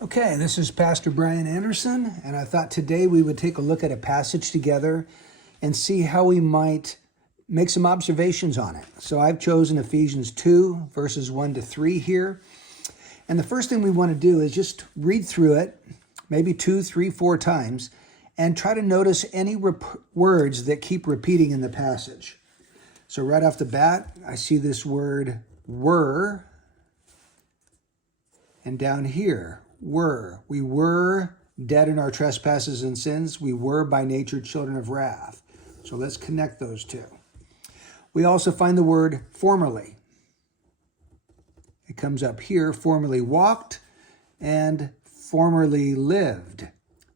Okay, this is Pastor Brian Anderson, and I thought today we would take a look at a passage together and see how we might make some observations on it. So I've chosen Ephesians 2, verses 1 to 3 here. And the first thing we want to do is just read through it, maybe 2, 3, 4 times, and try to notice any words that keep repeating in the passage. So right off the bat, I see this word were, and down here, were. We were dead in our trespasses and sins. We were by nature children of wrath. So let's connect those two. We also find the word formerly. It comes up here, formerly walked and formerly lived.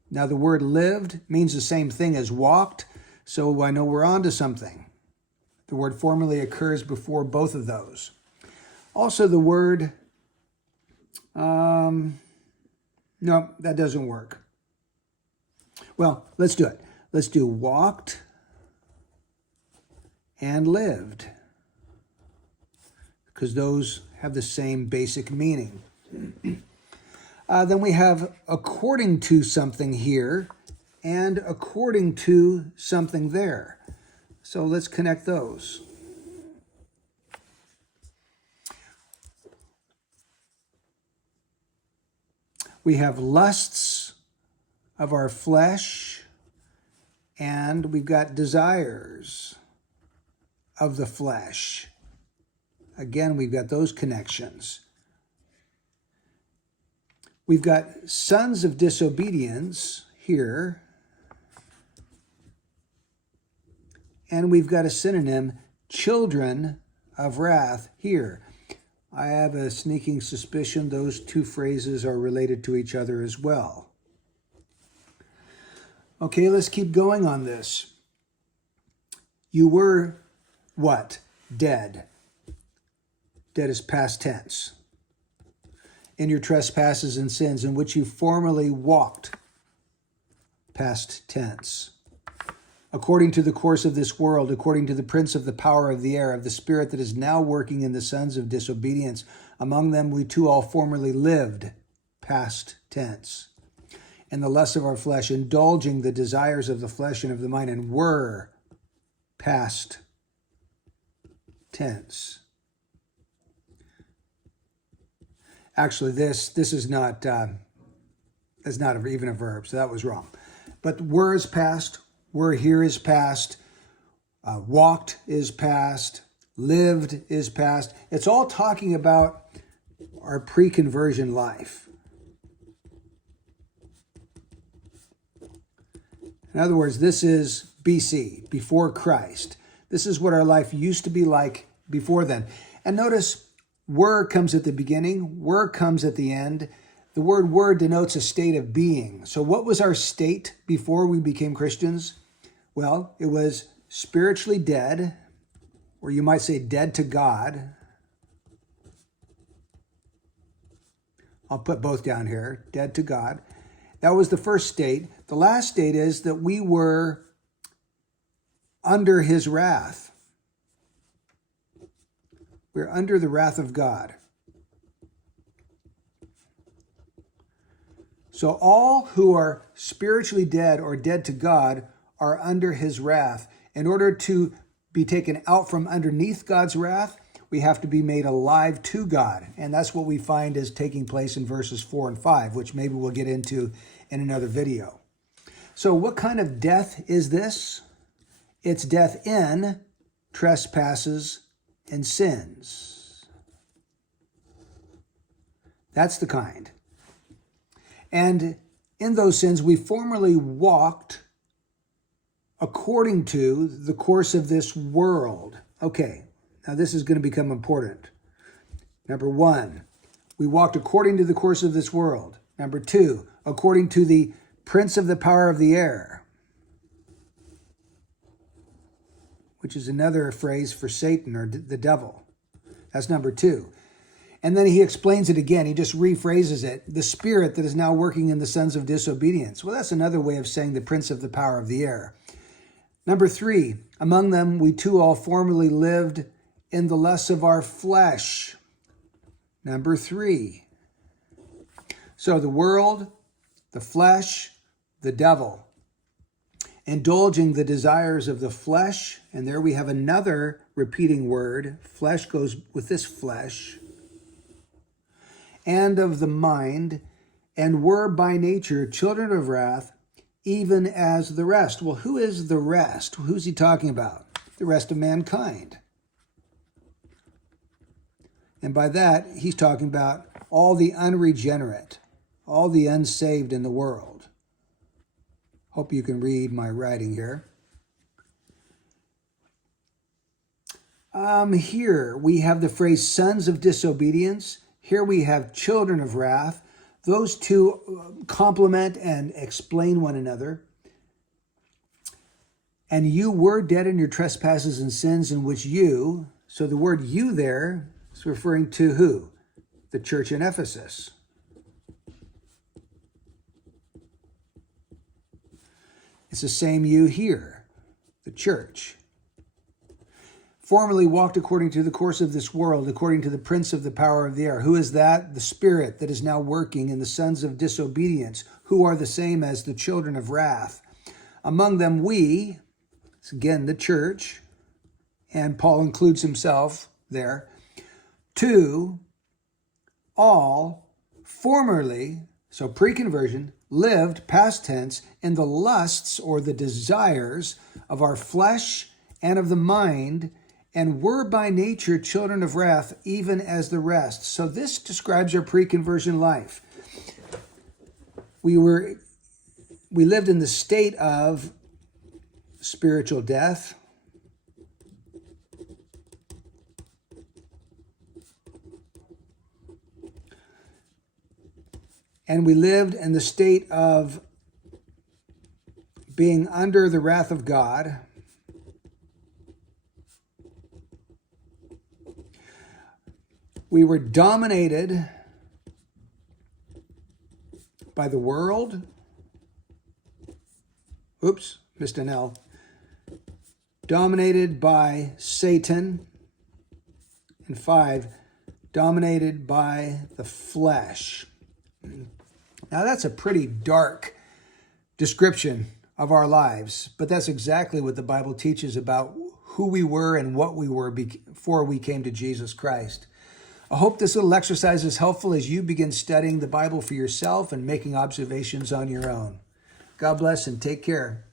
Now the word lived means the same thing as walked, so I know we're on to something. The word formerly occurs before both of those. Also the word, no, that doesn't work. Well, let's do it. Let's do walked and lived, because those have the same basic meaning. Then we have according to something here and according to something there. So let's connect those. We have lusts of our flesh, and we've got desires of the flesh. Again, we've got those connections. We've got sons of disobedience here, and we've got a synonym, children of wrath, here. I have a sneaking suspicion those two phrases are related to each other as well. Okay, let's keep going on this. You were what? Dead. Dead is past tense. In your trespasses and sins, in which you formerly walked. Past tense. According to the course of this world, according to the prince of the power of the air, of the spirit that is now working in the sons of disobedience. Among them we too all formerly lived, past tense, in the lusts of our flesh, indulging the desires of the flesh and of the mind, and were, past tense. Actually, this is not even a verb, so that was wrong. But were is past. Were here is past, walked is past, lived is past. It's all talking about our pre-conversion life. In other words, this is BC, before Christ. This is what our life used to be like before then. And notice, were comes at the beginning, were comes at the end. The word were denotes a state of being. So what was our state before we became Christians? Well, it was spiritually dead, or you might say dead to God. I'll put both down here, dead to God. That was the first state. The last state is that we were under his wrath. We're under the wrath of God. So all who are spiritually dead or dead to God are under his wrath. In order to be taken out from underneath God's wrath, we have to be made alive to God. And that's what we find is taking place in verses 4 and 5, which maybe we'll get into in another video. So what kind of death is this? It's death in trespasses and sins. That's the kind. And in those sins, we formerly walked according to the course of this world. Okay, now this is going to become important. Number 1, we walked according to the course of this world. Number 2, according to the prince of the power of the air, which is another phrase for Satan or the devil. That's number 2. And then he explains it again. He just rephrases it. The spirit that is now working in the sons of disobedience. Well, that's another way of saying the prince of the power of the air. Number 3, among them we too all formerly lived in the lusts of our flesh. Number 3. So the world, the flesh, the devil, indulging the desires of the flesh, and there we have another repeating word. Flesh goes with this flesh, and of the mind, and were by nature children of wrath, even as the rest. Well, who is the rest? Who's he talking about? The rest of mankind. And by that, he's talking about all the unregenerate, all the unsaved in the world. Hope you can read my writing here. Here we have the phrase sons of disobedience. Here we have children of wrath. Those two complement and explain one another. And you were dead in your trespasses and sins in which you, so the word you there is referring to who? The church in Ephesus. It's the same you here, the church. Formerly walked according to the course of this world, according to the prince of the power of the air. Who is that? The spirit that is now working in the sons of disobedience, who are the same as the children of wrath. Among them we, again the church, and Paul includes himself there, to all formerly, so pre-conversion, lived, past tense, in the lusts or the desires of our flesh and of the mind, and were by nature children of wrath, even as the rest. So this describes our pre-conversion life. We lived in the state of spiritual death. And we lived in the state of being under the wrath of God. We were dominated by the world. Oops, missed an L. Dominated by Satan. And 5, dominated by the flesh. Now that's a pretty dark description of our lives, but that's exactly what the Bible teaches about who we were and what we were before we came to Jesus Christ. I hope this little exercise is helpful as you begin studying the Bible for yourself and making observations on your own. God bless and take care.